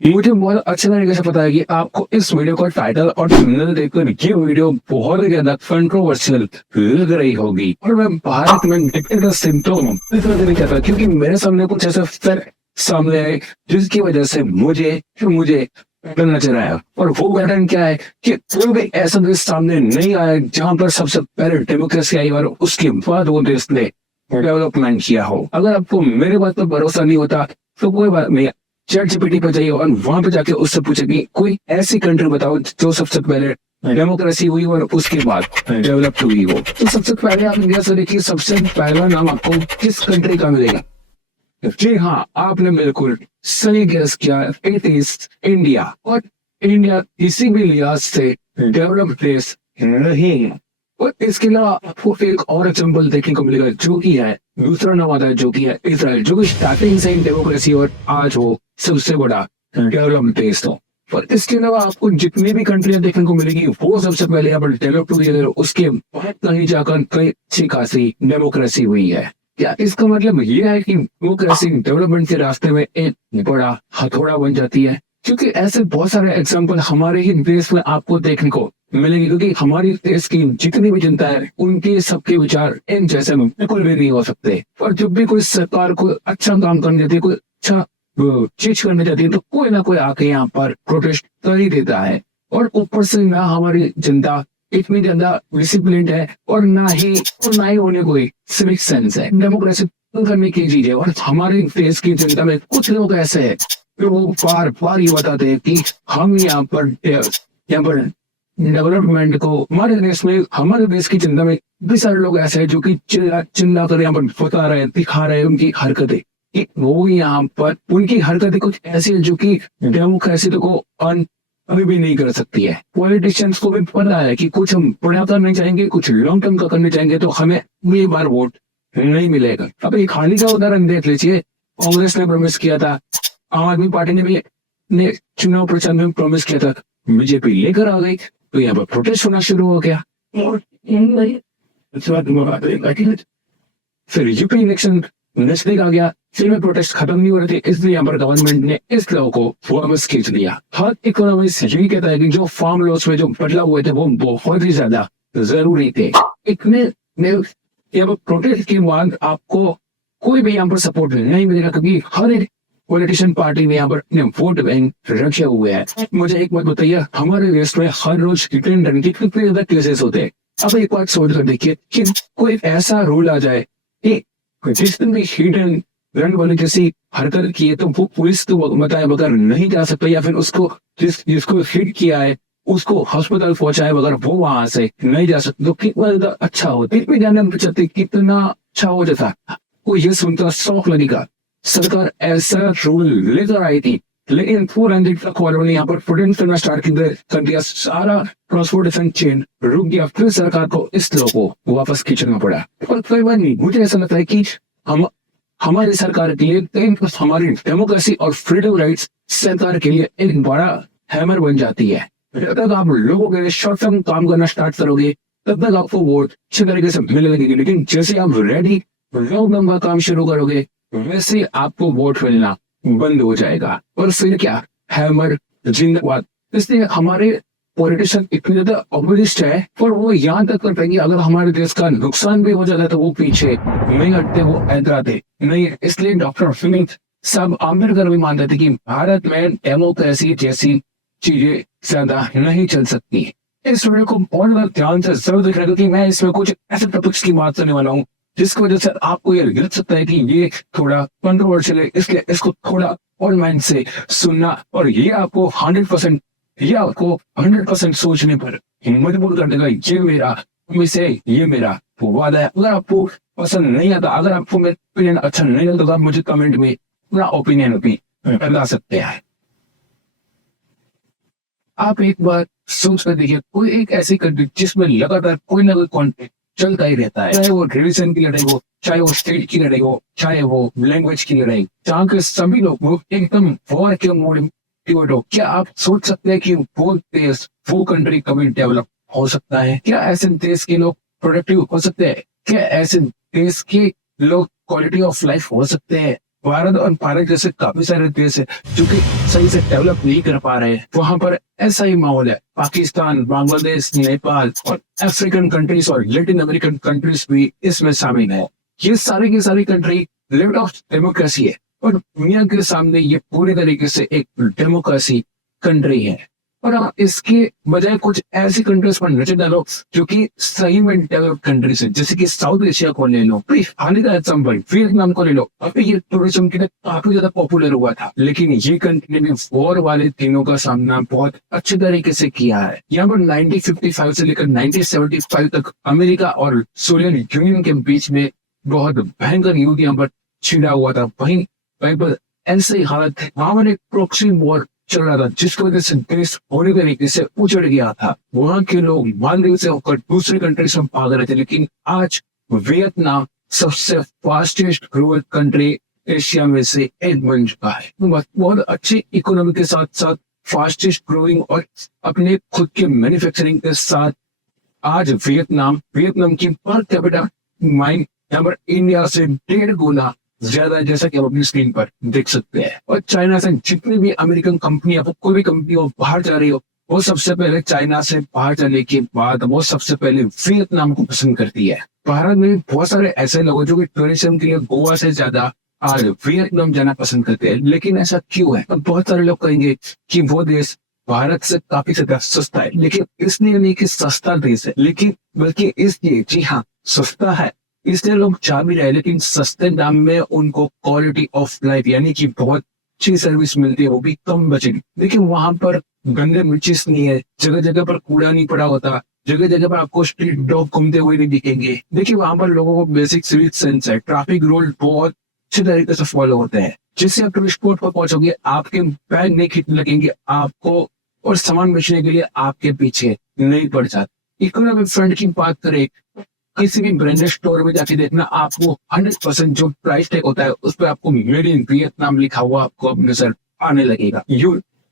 मुझे बहुत अच्छे तरीके से पता है कि आपको इस वीडियो का टाइटल और थंबनेल देखकर ये वीडियो बहुत ही ज्यादा कंट्रोवर्शियल लग रही होगी और मैं भारत में डिक्टेटर सिम्टोम इसलिए नहीं कहता क्योंकि मेरे सामने कुछ ऐसे फैक्ट सामने आए जिसकी वजह से मुझे पैटर्न नजर आया। और वो पैटर्न क्या है कि कोई भी ऐसा देश सामने नहीं आया जहां पर सबसे पहले डेमोक्रेसी आई और उसके बाद वो देश ने डेवलपमेंट किया हो। अगर आपको मेरे बात पर भरोसा नहीं होता तो कोई बात नहीं, चैट जीपीटी पर जाइए और वहां पे जाके उससे पूछे कि कोई ऐसी कंट्री बताओ जो सबसे पहले डेमोक्रेसी हुई और उसके बाद डेवलप हुई हो। तो सबसे पहले आप इंडिया से देखिए, सबसे पहला नाम आपको किस कंट्री का मिलेगा? जी हाँ, आपने बिल्कुल सही गेस किया, इट इज इंडिया। और इंडिया किसी भी लिहाज से डेवलप्ड देश नहीं है। और इसके अलावा आपको एक और एग्जाम्पल देखने को मिलेगा जो कि है दूसरा नाम आता है जो कि है इसराइल, जो कि स्टार्टिंग से डेमोक्रेसी और आज वो सबसे बड़ा डेवलप्ड देश हो। और इसके अलावा आपको जितनी भी कंट्रियां देखने को मिलेगी वो सबसे पहले यहाँ पर डेवलप हुई है, उसके बाद कहीं जाकर कई अच्छी खासी डेमोक्रेसी हुई है। क्या इसका मतलब ये है कि डेमोक्रेसी डेवलपमेंट के रास्ते में एक बड़ा हथौड़ा बन जाती है? क्योंकि ऐसे बहुत सारे एग्जाम्पल हमारे ही देश में आपको देखने को मिलेंगे, क्योंकि हमारी देश की जितनी भी जनता है उनके सबके विचार एक जैसे बिल्कुल भी नहीं हो सकते। और जब भी कोई सरकार को अच्छा काम करने जाती है, कोई अच्छा चीज करने जाती है, तो कोई ना कोई आके यहाँ पर प्रोटेस्ट कर ही देता है। और ऊपर से ना हमारी जनता इतनी ज्यादा डिसिप्लिन है और ना ही उन्हें कोई सिविक सेंस है। डेमोक्रेसी करने की चीज है। और हमारे देश की जनता में कुछ लोग ऐसे हैं जो वो बार बार ये बताते हैं कि हम यहाँ पर डेवलपमेंट को हमारे देश में, हमारे देश की जनता में भी सारे लोग ऐसे हैं जो कि चिल्ला कर यहाँ पर बता रहे हैं, दिखा रहे हैं उनकी हरकतें कि वो यहाँ पर उनकी हरकतें कुछ ऐसी है जो कि डेमोक्रेसी को अभी भी नहीं कर सकती है। पॉलिटिशियंस को भी पता है कि कुछ हम बड़ा करना चाहेंगे, कुछ लॉन्ग टर्म का करना चाहेंगे तो हमें ये बार वोट नहीं मिलेगा। अब एक हाल ही का उदाहरण देख लीजिए, कांग्रेस ने प्रॉमिस किया था, आम आदमी पार्टी ने भी ने चुनाव प्रचार में प्रॉमिस किया था, बीजेपी लेकर आ गई तो यहाँ पर प्रोटेस्ट होना शुरू हो गया। और फिर यूपी इलेक्शन नजदीक आ गया, फिर में प्रोटेस्ट खत्म नहीं हो रहे थे, इसलिए यहाँ पर गवर्नमेंट ने इस लॉ को वापस खींच लिया। हर इकोनॉमिस्ट यही कहता है कि जो फार्म लॉस में जो बदलाव हुए थे वो बहुत ही ज्यादा जरूरी थे। इतने यहाँ पर प्रोटेस्ट के बाद आपको कोई भी यहाँ पर सपोर्ट नहीं मिलेगा, क्योंकि हर एक पॉलिटिशियन पार्टी ने यहाँ पर अपने वोट बैंक रखे हुए हैं। मुझे एक बात बताइए, हमारे देश में हर रोज रिटर्न रन के कितने ज्यादा केसेस होते हैं? अब एक बात सोच कर देखिए कि कोई ऐसा रूल आ जाए कि जिस दिन भी हिट एंड रन वाले जैसी हरकत की है तो वो पुलिस तो बताए बगैर नहीं जा सकता, या फिर उसको जिसको हिट किया है उसको हॉस्पिटल पहुंचाए बगैर वो वहां से नहीं जा सकता। तो कितना ज्यादा अच्छा होता, इतने जाने में चलते कितना अच्छा हो जाता। वो ये सुनता शौक लगेगा, सरकार ऐसा रूल लेकर आई थी, लेकिन 400 तक वालों ने यहाँ पर प्रोटेस्ट करना स्टार्ट कर दिया, सारा ट्रांसपोर्टेशन चेन रुक गया। फिर सरकार को इस लॉ को वापस खींचना पड़ा। और कोई बात नहीं, मुझे ऐसा लगता है कि हमारी सरकार के लिए, हमारी डेमोक्रेसी और फ्रीडम राइट्स सरकार के लिए एक बड़ा हैमर बन जाती है। जब तक आप लोगों के लिए शॉर्ट टर्म काम करना स्टार्ट करोगे तब तक आपको वोट अच्छे तरीके से मिलने लगेगी, लेकिन जैसे आप रेडी लॉन्ग टर्म का काम शुरू करोगे वैसे आपको वोट मिलना बंद हो जाएगा। और फिर क्या, हैमर जिंदाबाद। इसलिए हमारे पॉलिटिशियन इतने ज्यादा ऑपोजिस्ट है और वो यहाँ तक कर पाएंगे अगर हमारे देश का नुकसान भी हो जाता है तो वो पीछे नहीं हटते, वो ऐतराते नहीं। इसलिए डॉक्टर फिमित सब आम्बेडकर भी मानते थे कि भारत में डेमोक्रेसी जैसी चीजें ज्यादा नहीं चल सकती। इस वीडियो को बहुत ज्यादा ध्यान से जरूर देखना, क्योंकि मैं इसमें कुछ ऐसे टॉपिक्स की बात करने वाला हूँ जिसकी वजह से आपको ये लग सकता है कि ये थोड़ा कंट्रोवर्शियल है, इसलिए इसको थोड़ा और माइंड से सुनना और ये आपको 100% सोचने पर मजबूर कर देगा। ये मेरा वादा है। अगर आपको पसंद नहीं आता, अगर आपको मेरा ओपिनियन अच्छा नहीं लगता तो आप मुझे कमेंट में अपना ओपिनियन भी बता सकते हैं। आप एक बार सोच कर देखिए, कोई एक ऐसी कंट्री जिसमें लगातार कोई ना कोई कॉन्फ्लिक्ट चलता ही रहता है, चाहे वो रिलीजन की लड़ाई हो, चाहे वो स्टेट की लड़ाई हो, चाहे वो लैंग्वेज की लड़ाई, जहाँ के सभी लोग एकदम वॉर के मूड में हो। क्या आप सोच सकते हैं कि वो देश, वो कंट्री कभी डेवलप हो सकता है? क्या ऐसे देश के लोग प्रोडक्टिव हो सकते हैं? क्या ऐसे देश के लोग क्वालिटी ऑफ लाइफ हो सकते हैं? भारत और भारत जैसे काफी सारे देश है जो कि सही से डेवलप नहीं कर पा रहे हैं, वहां पर ऐसा ही माहौल है। पाकिस्तान, बांग्लादेश, नेपाल और अफ्रीकन कंट्रीज और लैटिन अमेरिकन कंट्रीज भी इसमें शामिल है। ये सारी की सारी कंट्री लिमिट ऑफ डेमोक्रेसी है और दुनिया के सामने ये पूरी तरीके से एक डेमोक्रेसी कंट्री है। और आप इसके बजाय कुछ ऐसी कंट्रीज पर नजर डालो जो कि सही में डेवलप कंट्रीज है, जैसे कि साउथ एशिया को ले लो, हाल का एग्जाम्पल वियतनाम को ले लो। अभी ये टूरिज्म के लिए काफी ज्यादा पॉपुलर हुआ था, लेकिन ये कंट्री ने वॉर वाले दिनों का सामना बहुत अच्छे तरीके से किया है। यहाँ पर 1955 से लेकर 1975 तक अमेरिका और सोवियत यूनियन के बीच में बहुत भयंकर युद्ध यहाँ पर छिड़ा हुआ था। वहीं पर ऐसे हालत थे, वहां पर एक प्रॉक्सी वॉर चल रहा था, जिसकी वजह से देश पूरी तरीके से उजड़ गया था। वहां के लोग मालदीव से होकर दूसरी कंट्री से भाग रहे थे, लेकिन आज वियतनाम सबसे फास्टेस्ट ग्रोइंग कंट्री एशिया में से एक बन चुका है। बहुत अच्छी इकोनॉमी के साथ साथ फास्टेस्ट ग्रोइंग और अपने खुद के मैन्युफैक्चरिंग के साथ आज वियतनाम की पर कैपिटा माइंड यहाँ पर इंडिया से 1.5 गुना ज्यादा, जैसा कि आप अपनी स्क्रीन पर देख सकते हैं। और चाइना से जितनी भी अमेरिकन कंपनी, कोई भी कंपनी हो बाहर जा रही हो, वो सबसे पहले चाइना से बाहर जाने के बाद वो सबसे पहले वियतनाम को पसंद करती है। भारत में बहुत सारे ऐसे लोग जो कि टूरिज्म के लिए गोवा से ज्यादा आज वियतनाम जाना पसंद करते हैं, लेकिन ऐसा क्यों है? अब बहुत सारे लोग कहेंगे कि वो देश भारत से काफी ज्यादा सस्ता है, लेकिन इसलिए नहीं कि सस्ता देश है, लेकिन बल्कि इसलिए, जी हाँ, सस्ता है इसलिए लोग जा भी रहे, लेकिन सस्ते दाम में उनको क्वालिटी ऑफ लाइफ यानी कि बहुत अच्छी सर्विस मिलती है, वो भी कम बजट। देखिए वहां पर गंदे बीचेस नहीं है, जगह जगह पर कूड़ा नहीं पड़ा होता, जगह जगह पर आपको स्ट्रीट डॉग घूमते हुए नहीं दिखेंगे। देखिए वहां पर लोगों को बेसिक सिविक सेंस है, ट्रैफिक रूल बहुत अच्छे तरीके से फॉलो होते हैं, जिससे आप टूरिस्ट स्पॉट पर पहुंचोगे आपके बैग नहीं खींचने लगेंगे आपको, और सामान बेचने के लिए आपके पीछे नहीं पड़ जाते। इकोनॉमिक फ्रंट की बात करें, किसी भी ब्रांडेड स्टोर में जाके देखना, आपको 100% जो प्राइस टैग होता है उस पर आपको मेड इन वियतनाम लिखा हुआ आपको अब नजर आने लगेगा।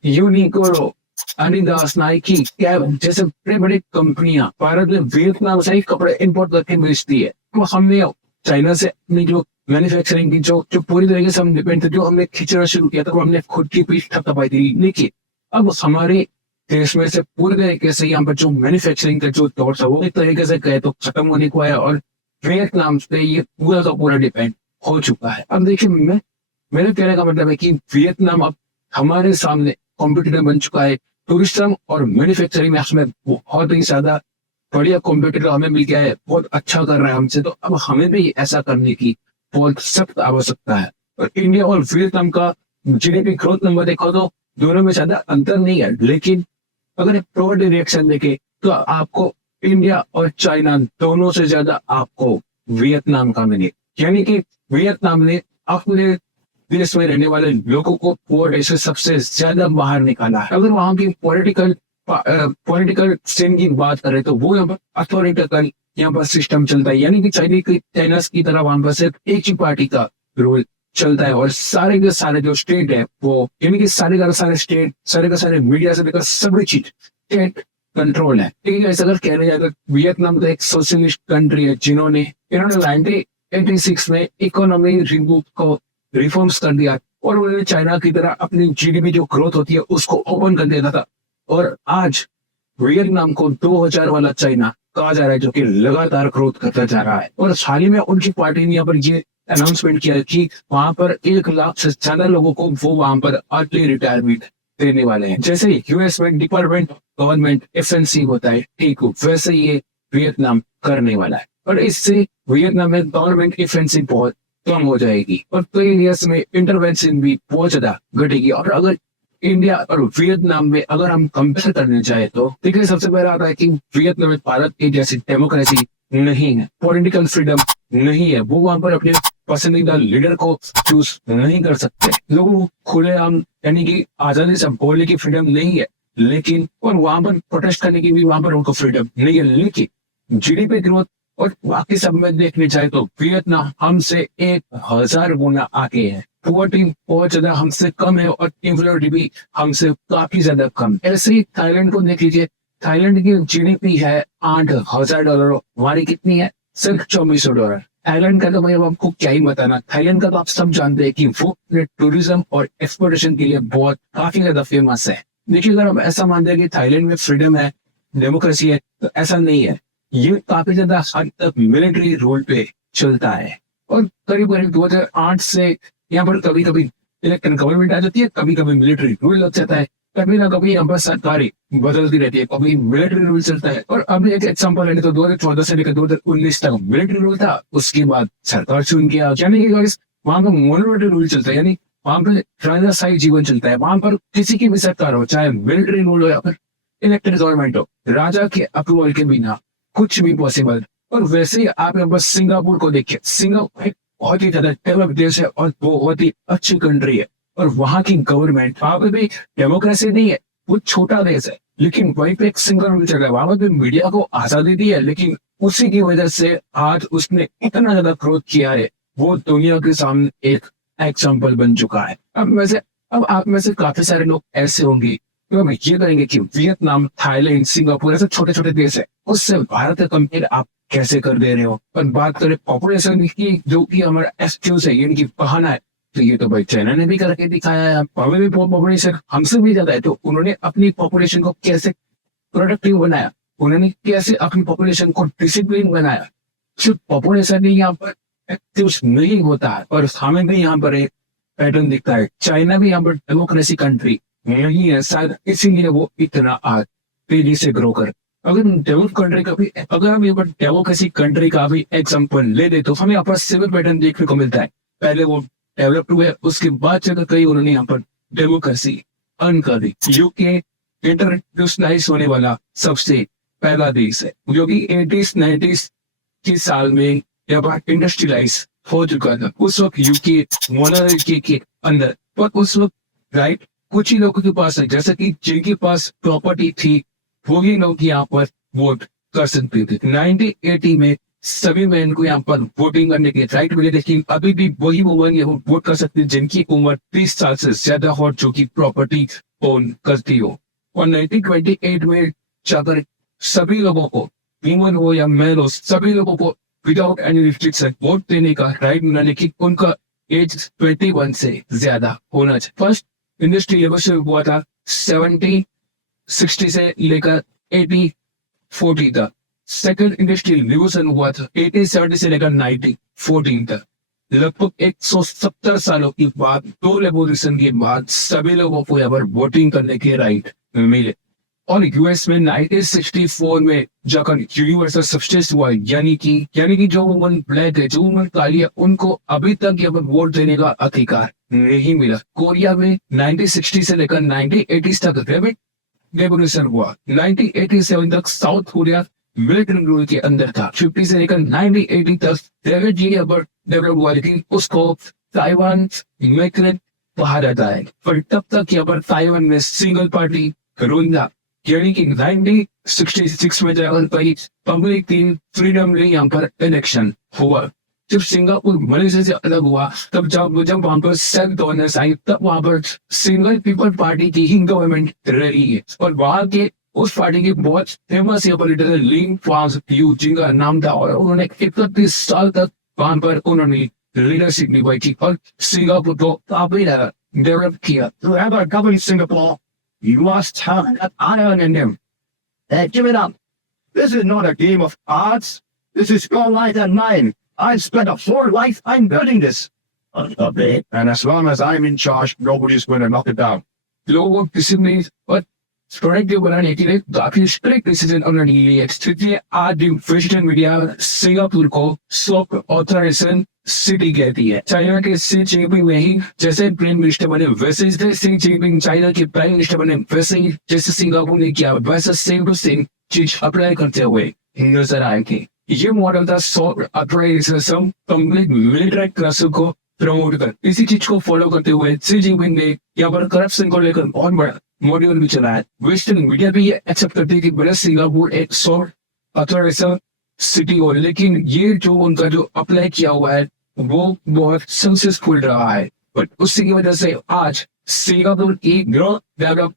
यूनिक्लो, एडिडास, नाइकी, कैब जैसे बड़े बड़े कंपनियां भारत में वियतनाम से ही कपड़े इंपोर्ट करके बेचती है। तो हमने चाइना से अपनी जो मैन्युफैक्चरिंग की जो पूरी तरीके से हम डिपेंड थे, जो हमने खींचना शुरू किया था, वो हमने खुद की पीठ थपथपाई थी। लेकिन अब हमारे देश में से पूरी तरीके से यहाँ पर जो मैन्युफैक्चरिंग का जो दौर था वो एक तरीके से कहे तो खत्म होने को है, और वियतनाम पे ये पूरा का पूरा डिपेंड हो चुका है। अब देखिए मेरे कहने का मतलब है कि वियतनाम अब हमारे सामने कॉम्पिटिटर बन चुका है। टूरिज्म और मैन्युफैक्चरिंग में हमें बहुत ही ज्यादा बढ़िया कॉम्पिटिटर हमें मिल गया है, बहुत अच्छा कर रहा है हमसे, तो अब हमें भी ऐसा करने की बहुत सख्त आवश्यकता है। और इंडिया और वियतनाम का जीडीपी ग्रोथ नंबर देखो तो दोनों में ज्यादा अंतर नहीं है, लेकिन अगर एक प्रोड रिएक्शन देखे तो आपको इंडिया और चाइना दोनों से ज्यादा आपको वियतनाम का मिले, यानी कि वियतनाम ने अपने देश में रहने वाले लोगों को पोवर्टी से सबसे ज्यादा बाहर निकाला है। अगर वहां की पॉलिटिकल सीन की बात करें तो वो यहाँ पर अथॉरिटिकल यहाँ पर सिस्टम चलता है, यानी कि चाइना की तरह वहां पर सिर्फ एक ही पार्टी का रूल चलता है, और सारे के सारे जो स्टेट है वो, यानी कि सारे का सारे स्टेट, सारे का सारे मीडिया से लेकर सभी चीज स्टेट कंट्रोल है। ठीक है, ऐसा अगर कहने जाए तो वियतनाम तो एक सोशलिस्ट कंट्री है, इन्होंने 1986 में इकोनॉमी को रिफॉर्म्स कर दिया, और उन्होंने चाइना की तरह अपनी जीडीपी जो ग्रोथ होती है उसको ओपन कर दिया था, और आज वियतनाम को 2000 वाला चाइना कहा जा रहा है, जो कि लगातार ग्रोथ करता जा रहा है। और हाल ही में उनकी पार्टी ने यहाँ पर ये अनाउंसमेंट किया कि वहां पर 1 लाख से ज्यादा लोगों को वो वहां पर अर्ली रिटायरमेंट देने वाले हैं। जैसे यूएस में डिपार्टमेंट गवर्नमेंट एफएनसी होता है, ठीक हो वैसे ये वियतनाम करने वाला है, और इससे वियतनाम में गवर्नमेंट एफएनसी बहुत कम हो जाएगी, और कई एरियाज में इंटरवेंशन भी बहुत ज्यादा घटेगी। और अगर इंडिया और वियतनाम में अगर हम कंपेयर करने जाए तो देखिए सबसे पहला आता है कि वियतनाम में भारत की जैसी डेमोक्रेसी नहीं है, पॉलिटिकल फ्रीडम नहीं है, वो वहां पर अपने पसंदीदा लीडर को चूज नहीं कर सकते, लोगों को खुलेआम यानी कि आजादी से बोलने की फ्रीडम नहीं है, लेकिन और वहां पर प्रोटेस्ट करने की भी वहां पर उनको फ्रीडम नहीं है। लेकिन जीडीपी ग्रोथ और बाकी सब में देखने जाए तो वियतनाम हमसे 1000 गुना आगे है, पॉवर्टी बहुत ज्यादा हमसे कम है, और इन्फ्लेशन भी हमसे काफी ज्यादा कम। ऐसे ही थाईलैंड को देख लीजिए, थाईलैंड की जीडीपी है $8,000, हमारी कितनी है? सिर्फ $2400। थाईलैंड का तो भाई अब आपको क्या ही बताना, थाईलैंड का तो आप सब जानते हैं कि वो टूरिज्म और एक्सपोर्टेशन के लिए बहुत काफी ज्यादा फेमस है। देखिए अगर हम ऐसा मानते हैं कि थाईलैंड में फ्रीडम है, डेमोक्रेसी है, तो ऐसा नहीं है। ये काफी ज्यादा हद तक मिलिट्री रूल पे चलता है और करीब करीब 2008 से यहाँ पर कभी कभी इलेक्शन गवर्नमेंट आ जाती है, कभी कभी मिलिट्री रूल लग जाता है, कभी ना कभी यहाँ पर सरकारें बदलती रहती है, कभी मिलिट्री रूल चलता है। और अभी एक एग्जाम्पल है तो 2014 से लेकर 2019 तक मिलिट्री रूल था, उसके बाद सरकार चुन के यानी कि वहां पर मोनोलिटिक रूल चलता है, यानी वहां पर राजाशाही जीवन चलता है। वहां पर किसी की भी सरकार हो, चाहे मिलिट्री रूल हो या फिर इलेक्टेड गवर्नमेंट हो, राजा के अप्रूवल के बिना कुछ भी पॉसिबल। और वैसे ही आप यहाँ पर सिंगापुर को देखिए, सिंगापुर एक बहुत ही ज्यादा डेवलप देश है और बहुत ही अच्छी कंट्री है। और वहां की गवर्नमेंट, वहां पे भी डेमोक्रेसी नहीं है, वो छोटा देश है, लेकिन वहीं पे एक सिंगल रूल चल रहा है। वहां पे मीडिया को आजादी दी है, लेकिन उसी की वजह से आज उसने इतना ज्यादा ग्रोथ किया है, वो दुनिया के सामने एक एग्जाम्पल बन चुका है। अब आप में से काफी सारे लोग ऐसे होंगे तो हम ये करेंगे कि वियतनाम, थाईलैंड, सिंगापुर ऐसे छोटे छोटे देश है, उससे भारत का कंपेयर आप कैसे कर दे रहे हो। पर बात करें पॉपुलेशन की, जो कि हमारा एक्सक्यूज है, यानी कि बहाना है, तो ये तो भाई चाइना ने भी करके दिखाया है। हमें भी पॉपुलेशन हमसे भी ज्यादा है, तो उन्होंने अपनी पॉपुलेशन को कैसे प्रोडक्टिव बनाया, उन्होंने कैसे अपनी पॉपुलेशन को डिसिप्लिन बनाया। सिर्फ पॉपुलेशन ही यहाँ पर एक्टिव नहीं होता है, और हमें भी यहाँ पर एक पैटर्न दिखता है। चाइना भी यहाँ पर डेमोक्रेसी कंट्री नहीं है, शायद इसीलिए वो इतना आज तेजी से ग्रो कर। अगर डेवलप कंट्री का भी, अगर हम यहाँ पर डेमोक्रेसी कंट्री का भी एग्जाम्पल ले दे, तो हमें यहाँ पर सिविल पैटर्न देखने को मिलता है। पहले वो डेवलप्ड हुए, उसके बाद चलकर कई उन्होंने यहाँ पर डेमोक्रेसी अर्न कर दी। यूके इंटरनेशनलाइज होने वाला सबसे पहला देश है, जो कि 80s 90s के साल में यहाँ पर इंडस्ट्रियलाइज हो चुका था। उस वक्त यूके मोनार्की के अंदर, पर उस वक्त राइट कुछ ही लोगों के पास है, जैसे कि जिनके पास प्रॉपर्टी थी वही लोग यहाँ पर वोट कर सकते थे। 1980 में सभी मैन को यहाँ पर वोटिंग करने के राइट मिले, लेकिन अभी भी वही वुमन यहाँ वोट कर सकते हैं जिनकी उम्र 30 साल से ज्यादा हो, जो की प्रॉपर्टी ओन करती हो। और 1928 में जाकर सभी लोगों को, वुमन हो या मेल हो, सभी लोगों को विदाउट एनी रिस्ट्रिक्शन वोट देने का राइट मिला, लेकिन उनका एज 21 से ज्यादा होना चाहिए। फर्स्ट इंडस्ट्री रेवोल्यूशन हुआ था 1760 से लेकर 1840 तक। सेकंड इंडस्ट्रियल रिवोल्यूशन हुआ था 1870 से लेकर 1914 तक। लगभग 170 सालों के बाद, दो रेवोल्यूशन के बाद सभी लोगों को यहाँ पर वोटिंग करने के राइट मिले। और यूएस में 1964 में जाकर यूनिवर्सल सफ्रेज हुआ, यानी कि जो वुमन ब्लैक है, जो वुमन काली है, उनको अभी तक यहाँ पर वोट देने का अधिकार नहीं मिला। कोरिया में 1960 से लेकर 1980 तक रेवोल्यूशन हुआ। 1987 तक साउथ कोरिया मिलिट्री रूल के अंदर था। 50 से लेकर 1980 तक डेवलप हुआ, लेकिन उसको ताइवान मैक्रेट कहा जाता है। पर तब तक यहाँ पर ताइवान में सिंगल पार्टी रूल था, यानी कि 1966 में जाकर पब्लिक फ्रीडम में यहाँ पर इलेक्शन हुआ। जब सिंगापुर मलेशिया से अलग हुआ, तब जब वहां पर सेल्फ गवर्नेंस आई, तब वहां पर सिंगल पीपल पार्टी की ही गवर्नमेंट रही है। और वहां के उस पार्टी के बहुत फेमस पॉलिटिकल लिंग फांस यू, जिनका नाम था, और उन्होंने 31 साल तक वहां पर उन्होंने लीडरशिप निभाई थी और सिंगापुर को काफी डेवलप किया। To have a government in Singapore, you must have an iron in them. Give it up. This is not a game of cards. This is your life and mine. I spent a whole life, I'm building this. And as long as I'm in charge, nobody's going to knock it down. लोगों को discipline और productive बनाने के लिए काफी strict decision उन्होंने लिए। इसलिए आज वेस्टर्न मीडिया सिंगापुर को सॉफ्ट ऑथराइजेशन सिटी कहती है। चाइना के सी जिनपिंग में ही जैसे प्राइम मिनिस्टर बने, वैसे सी जिनपिंग चाइना के प्राइम मिनिस्टर बने, वैसे ही जैसे सिंगापुर ने किया, वैसे सेम टू सेम चीज अप्लाई करते हुए नजर आएंगे। ये मॉडल था soft authorization, complete military class को प्रमोट कर। इसी चीज को फॉलो करते हुए सी जिनपिंग ने यहाँ पर करप्शन को लेकर बहुत बड़ा मॉड्यूल भी चला है। वेस्टर्न मीडिया भी ये एक्सेप्ट करती है कि बड़ा सिंगापुर एक सॉफ्ट ऑथराइजेशन सिटी हो, लेकिन ये जो उनका जो अप्लाई किया हुआ है वो बहुत सक्सेसफुल रहा है। बट उसी की वजह से आज सिंगापुर की ग्रोथ डेवलप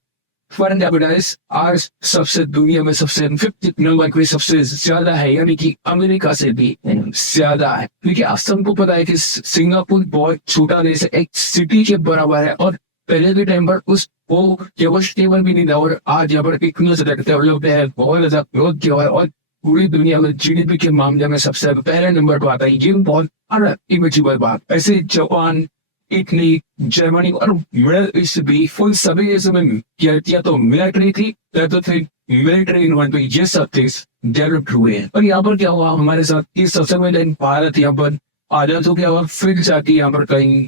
फॉरेन कैपिटल्स आज सबसे दुनिया में सबसे 50 नंबर पे सबसे ज्यादा है, यानी कि अमेरिका से भी ज्यादा है। क्योंकि आप सबको पता है कि सिंगापुर बहुत छोटा देश है, एक सिटी के बराबर है, और पहले के टाइम पर उस वो केवल स्टेबल भी नहीं था, और आज यहाँ पर इतना ज्यादा डेवलप्ड है, बहुत ज्यादा ग्रोथ किया है, और पूरी दुनिया में जीडीपी के मामले में सबसे पहले नंबर पर आता है। ये बहुत इमेजिबल बात। ऐसे जापान, इटली, जर्मनी और मिडल ईस्ट भी फुल सभी देशों में या तो मिलिट्री थी या तो फिर मिलिट्री इन्वेंटरी, ये सब चीज डेवलप हुए हैं। और यहाँ पर क्या हुआ हमारे साथ कि सबसे पहले भारत यहाँ पर आजाद हो गया और फिर जाके यहाँ पर कहीं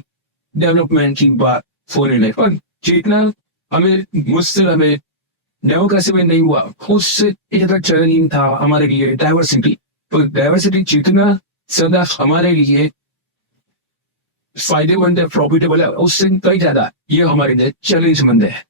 डेवलपमेंट की बात होने लगी। पर जितना हमें मुश्किल हमें डेमोक्रेसी में नहीं हुआ, उससे इतना चैलेंजिंग था हमारे लिए डाइवर्सिटी। तो डाइवर्सिटी जितना ज्यादा हमारे लिए फायदेमंद है, प्रॉफिटेबल है, उससे कई ज्यादा ये हमारे लिए चैलेंजमंद है।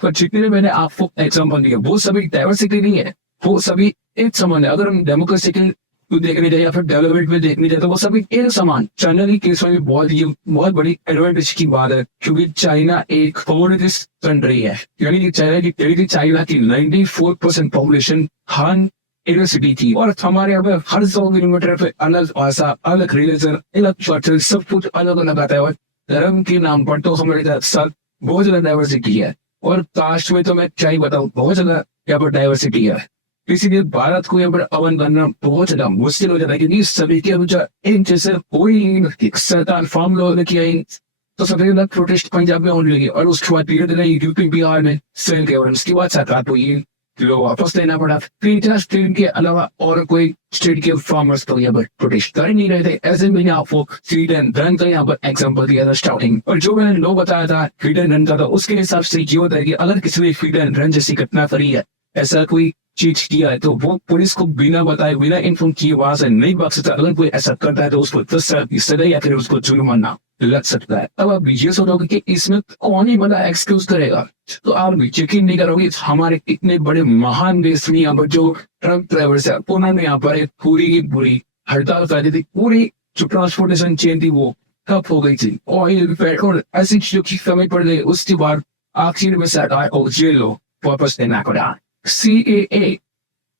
पर जितने मैंने आपको एग्जाम्पल दिया वो सभी डाइवर्सिटी नहीं है, वो सभी एक समान है। अगर हम डेमोक्रेसी के देखने जाए या फिर डेवलपमेंट में देखने जाए तो वो सभी एक समान। चाइना की केस में बहुत बड़ी एडवांटेज की बात है, क्योंकि चाइना एक कम्युनिस्ट कंट्री है, यानी कि चाइना की 94% पॉपुलेशन हान यूनिवर्सिटी थी, और हमारे यहाँ पे हर 100 किलोमीटर पे अलग भाषा, अलग रिलीजन, अलग चर्च, सब कुछ अलग अलग आता है। और धर्म के नाम पर तो हमारे साथ बहुत ज्यादा डाइवर्सिटी है, और कास्ट में तो मैं क्या ही बताऊँ, बहुत ज्यादा यहाँ पर डाइवर्सिटी है। इसीलिए भारत को यहाँ पर अवन करना बहुत ज्यादा मुश्किल हो जाता है, क्योंकि सभी के अनुसार एक जैसे कोई सरकार फॉर्म लो लेके तो सबसे ज्यादा प्रोटेस्ट पंजाब में होने लगी, और उसके बाद धीरे धीरे यूपी बिहार में फैल गए, और उसके बाद सरकार को ये लोग वापस लेना पड़ा। तीन स्टेट के अलावा और कोई स्टेट के फार्मर्स तो यहाँ पर प्रोटेस्ट कर ही नहीं रहे थे। ऐसे मैंने आपको फीड एंड रन का यहाँ पर एग्जाम्पल दिया था स्टार्टिंग, और जो मैंने लो बताया था फीड एंड रन का था, उसके हिसाब से ये होता है कि अगर किसी ने फीड एंड रन जैसी घटना करी है, ऐसा कोई चीज किया है, तो वो पुलिस को बिना बताए, बिना इन्फॉर्म किए वहां से नहीं भाग सकता। अगर कोई ऐसा करता है तो उसको 10 साल की सजा या फिर उसको जुर्माना लग सकता है। अब आप ये सोचोगे कि इसमें कौन ही बड़ा एक्सक्यूज करेगा, तो आप यकीन नहीं करोगे हमारे इतने बड़े महान देश में यहाँ पर जो ट्रक ड्राइवर्स है उन्होंने यहाँ पर एक पूरी की पूरी हड़ताल कर दी थी। पूरी जो ट्रांसपोर्टेशन चेन थी वो ठप हो गई थी, ऑयल, पेट्रोल, ऐसी चीजों की कमी पड़ गई। उसके बाद आखिर में सरकार को जेल लो वापस देना पड़ा। CAA,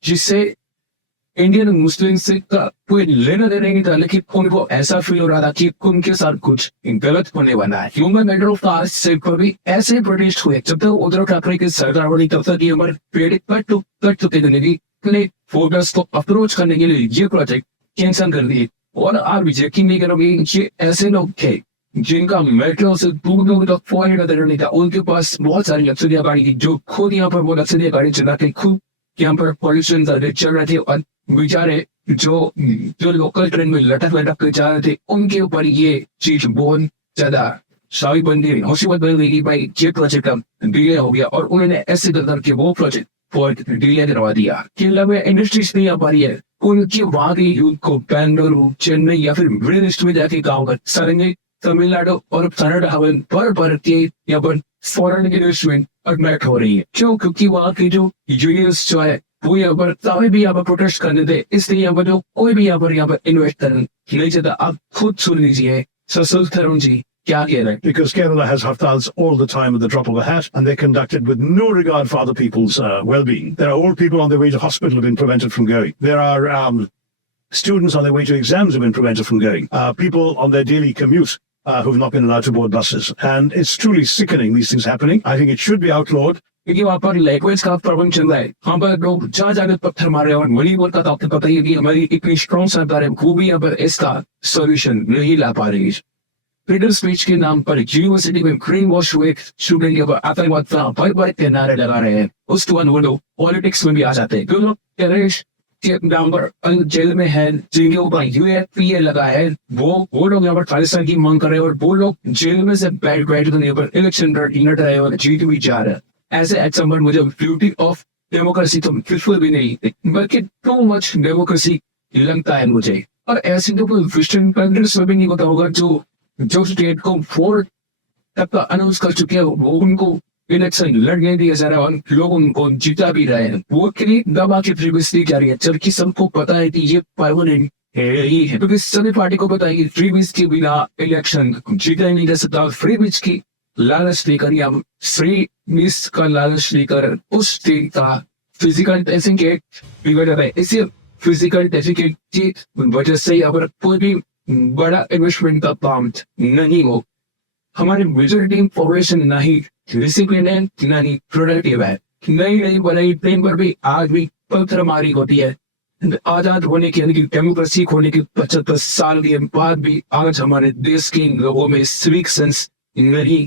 जिससे इंडियन मुस्लिम से का कोई लेना देना नहीं था, लेकिन उनको ऐसा फील हो रहा था कि उनके साथ कुछ गलत होने वाला है। ह्यूमन राइट ऑफ कास्ट से पर भी ऐसे प्रोटेस्ट हुए। जब तक उद्धव ठाकरे की सरकार बनी तब तक ये हमारे पेड़ कट चुके थे, लेकिन फोकस को अप्रोच करने के लिए ये प्रोजेक्ट कैंसिल कर दिए। और आप यकीन नहीं करोगे, ये ऐसे लोग थे जिनका मेट्रो से दूर तक फोन का नहीं था, उनके पास बहुत सारी लग्जरिया गाड़ी थी, जो खुद यहाँ पर वो लग्जरिया गाड़ी चलाते, खुद यहाँ पर पॉल्यूशन चल रहे थे, और बेचारे जो लोकल ट्रेन में लटक के जा रहे थे उनके ऊपर ये चीज बहुत ज्यादा सावी बन गई, मुसीबत बन गई कि भाई ये प्रोजेक्ट अब डिले हो गया, और उन्होंने ऐसे करके वो प्रोजेक्ट बहुत डिले करवा दिया। केरला में इंडस्ट्रीज नहीं आ पा रही है, उनकी वहां की यूथ को बेंगलुरु, चेन्नई या फिर मिडिल ईस्ट में जाके काम कर सरेंगे। तमिलनाडु और कनाडा हवन पर के यहाँ पर फॉरेन इन्वेस्टमेंट अट्रैक्ट हो रही है। क्यों? क्योंकि वहाँ की जो यूनियंस जो है वो यहाँ पर तभी भी यहाँ पर प्रोटेस्ट करने थे, इसलिए यहाँ पर जो कोई भी यहाँ पर इन्वेस्ट करना नहीं चाहता। आप खुद सुन लीजिए ससुर थरुण जी क्या कह रहे हैं। Because Kerala has hartals all the time at the drop of a hat, and they're conducted with no regard for other people's well-being. There are old people on their way to hospital who have been prevented from going. There are students on their way to exams who have been prevented from going. People on their daily commute who've not been allowed to board buses. And it's truly sickening, these things happening. I think it should be outlawed. क्योंकि वहाँ पर language का problem चल रहा है, वहाँ पर लोग जाकर पत्थर मार रहे हैं, और मणिपुर का तो आपको पता ही है कि हमारी इतनी स्ट्रॉन्ग सरकार है, वो भी यहाँ पर इसका सोल्यूशन नहीं ला पा रही है। फ्रीडम स्पीच के नाम पर यूनिवर्सिटी में ग्रीन वॉश हुए स्टूडेंट यहाँ पर आतंकवाद का बड़े के नारे लगा रहे हैं, उसके बाद वो लोग पॉलिटिक्स में भी आ जाते हैं। जो लोग टेररिस्ट के नाम पर जेल में है, जिनके ऊपर UFPA लगा है, वो लोग यहाँ पर खालिस्तान की मांग कर रहे हैं, और वो लोग जेल में से बैठ यहाँ पर इलेक्शन लड़ रहे हैं और जीत भी जा रहे हैं। ऐसे एग्जाम्पल मुझे ब्यूटी ऑफ डेमोक्रेसी तो बिल्कुल भी नहीं, बल्कि टू मच डेमोक्रेसी लगता है मुझे। और ऐसे तो कोई वेस्टर्न कंट्रीज में भी नहीं होता होगा जो स्टेट को 4 तक का अनाउंस कर चुके हैं, वो उनको इलेक्शन लड़ने दिया जा रहा है और लोग उनको जीता भी रहे हैं। वो के लिए दबा के फ्रीबीज दी जा रही है, जबकि सबको पता है कि ये परमानेंट है, क्योंकि सभी पार्टी को पता है कि फ्रीबीज के बिना इलेक्शन जीता ही नहीं जा सकता। फ्रीबीज की लालच देकर या फ्री मिस का लालच लेकर उस स्टेट का फिजिकल टेस्टिंग के बिगड़ जाता है। इसी फिजिकल टेस्टिंग की वजह से अगर कोई भी बड़ा इन्वेस्टमेंट का काम नहीं हो, हमारी मेजॉरिटी पॉपुलेशन ना ही डिसिप्लिन है ना ही प्रोडक्टिव है। नई नई बनाई ट्रेन पर भी आज भी पत्थरमारी होती है। आजाद होने की यानी कि डेमोक्रेसी होने के 75 साल के बाद भी आज हमारे देश के लोगों में सिविक सेंस नहीं।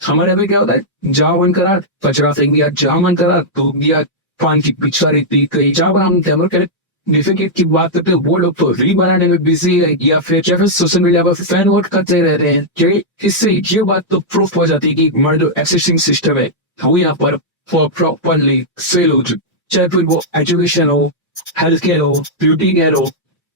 हमारे अभी क्या होता है, जहाँ मन करा कचरा फेंक दिया, जहाँ मन करा थूक दिया, पान की पिचकारी थी कहीं, जहाँ पर हम डेमोक्रेटिक की बात करते हैं वो लोग तो री बनाने में बिजी है या फिर सोशल मीडिया पर फैन वोट करते रहते हैं। क्योंकि इससे ये बात तो प्रूफ हो जाती है कि हमारा जो एक्सिस्टिंग सिस्टम है वो यहाँ पर प्रॉपरली फेल हो चुकी, चाहे फिर वो एजुकेशन हो, हेल्थ केयर हो, ब्यूटी केयर हो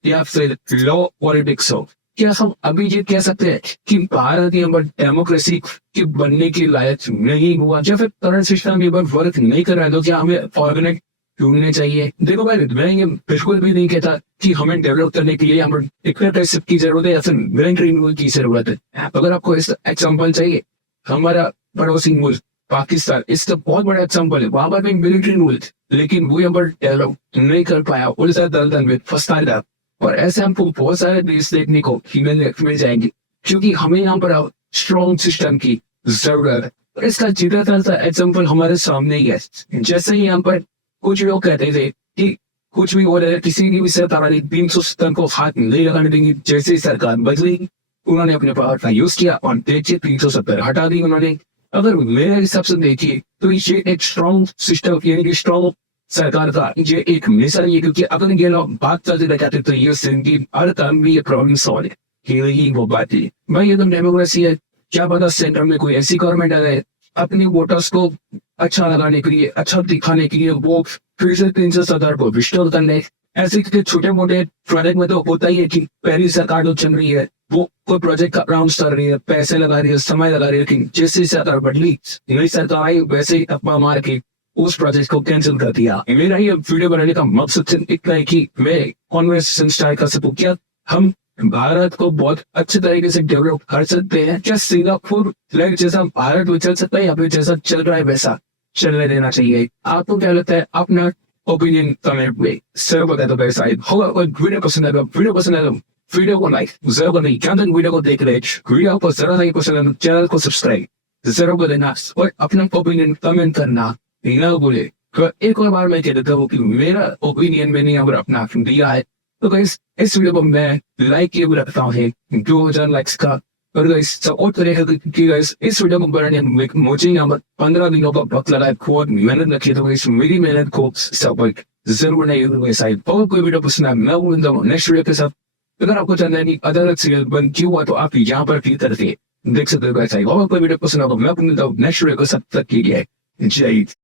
या फिर लॉ पॉलिटिक्स हो। क्या हम अभी ये कह सकते हैं कि भारत यहाँ पर डेमोक्रेसी के बनने के लायक नहीं हुआ या फिर करंट सिस्टम ये वर्क नहीं कर रहा है, तो क्या हमें ऑर्गेनाइज ढूंढने चाहिए? देखो भाई, मैं ये बिल्कुल भी नहीं कहता कि हमें डेवलप करने के लिए हमें डिक्टेटरशिप की जरूरत है या फिर मिलिट्री रूल की जरूरत है। अगर आपको इस एग्जाम्पल चाहिए, हमारा पड़ोसी मुल्क पाकिस्तान इसका बहुत बड़ा एग्जाम्पल है। वहां पर भी मिलिट्री रूल थे लेकिन वो यहाँ पर डेवलप नहीं कर पाया, उल्टा दलदल में फंसता रहा। और ऐसे हमको बहुत सारे देश देखने को मिल जाएंगे क्योंकि हमें यहाँ पर स्ट्रॉन्ग सिस्टम की जरूरत है। और इसका जीता एग्जाम्पल हमारे सामने ही है। जैसे ही यहाँ पर कुछ लोग कहते थे कि कुछ भी हो रहा है, किसी की भी सरकार 370 को हाथ नहीं लगाने देंगे। जैसे ही सरकार बदली, उन्होंने अपने पावर का यूज किया और देखिए 370 हटा दी उन्होंने। अगर मेरे हिसाब से देखिए तो ये एक स्ट्रॉन्ग सिस्टम यानी कि स्ट्रॉन्ग सरकार का ये एक मिसाल है, क्योंकि अगर ये लोग बात करते रह जाते तो ये जिंदगी हर काम भी ये प्रॉब्लम सॉल्व है। यही वो बात है भाई, ये तो डेमोक्रेसी है। क्या पता सेंटर में कोई ऐसी गवर्नमेंट आ जाए अपने वोटर्स को अच्छा लगाने के लिए, अच्छा दिखाने के लिए वो फिर से 370 को विस्टोर कर ले। ऐसे छोटे मोटे प्रोजेक्ट में तो होता ही है कि पहली सरकार जो चल रही है वो कोई प्रोजेक्ट का अनाउंस कर रही है, पैसे लगा रही है, समय लगा रही है, लेकिन जैसे सरकार बदली, नई सरकार आई, वैसे ही अफवाह मार के उस प्रोजेक्ट को कैंसिल कर दिया। मेरा ये वीडियो बनाने का मकसद इतना है कि मैं कॉन्वर्सेशन स्टार्ट कर सकूं। क्या हम भारत को बहुत अच्छे तरीके से डेवलप कर सकते हैं? क्या सिंगापुर लाइक जैसा भारत में चल सकता है या फिर जैसा चल रहा है वैसा चलने देना चाहिए? आपको क्या लगता है? अपना ओपिनियन कमेंट में जरूर बताए तो मेरे साइड होगा। कोई वीडियो पसंद आएगा, वीडियो को लाइक जरूर करना। क्या वीडियो को देख रहे वीडियो को जरा सा पसंद है, चैनल को सब्सक्राइब जरूर कर देना और अपना ओपिनियन कमेंट करना ना भूले। तो एक और बार मैं कह देता हूँ कि मेरा ओपिनियन मैंने अगर अपना दिया है तो गाइस इस वीडियो को मैं लाइक किए रखता हूँ 2000 लाइक्स का। और गाइस सपोर्ट करेगा कि गाइस इस वीडियो को बनाने में मुझे यहाँ पर 15 दिनों का वक्त लगा है, बहुत मेहनत रखी। तो गाइस मेरी मेहनत को सपोर्ट जरूर नहीं होगा साइड। और कोई वीडियो पसंद है मैं बोलता हूँ नेक्स्ट वीडियो के साथ। अगर आपको जानना है अदालत सीरियल बंद क्यों हुआ तो आप यहाँ पर क्लिक करके देख सकते हो गाइस। और कोई वीडियो पसंद है तो मैं बोलता हूँ नेक्स्ट वीडियो को सब तक की जय हिंद।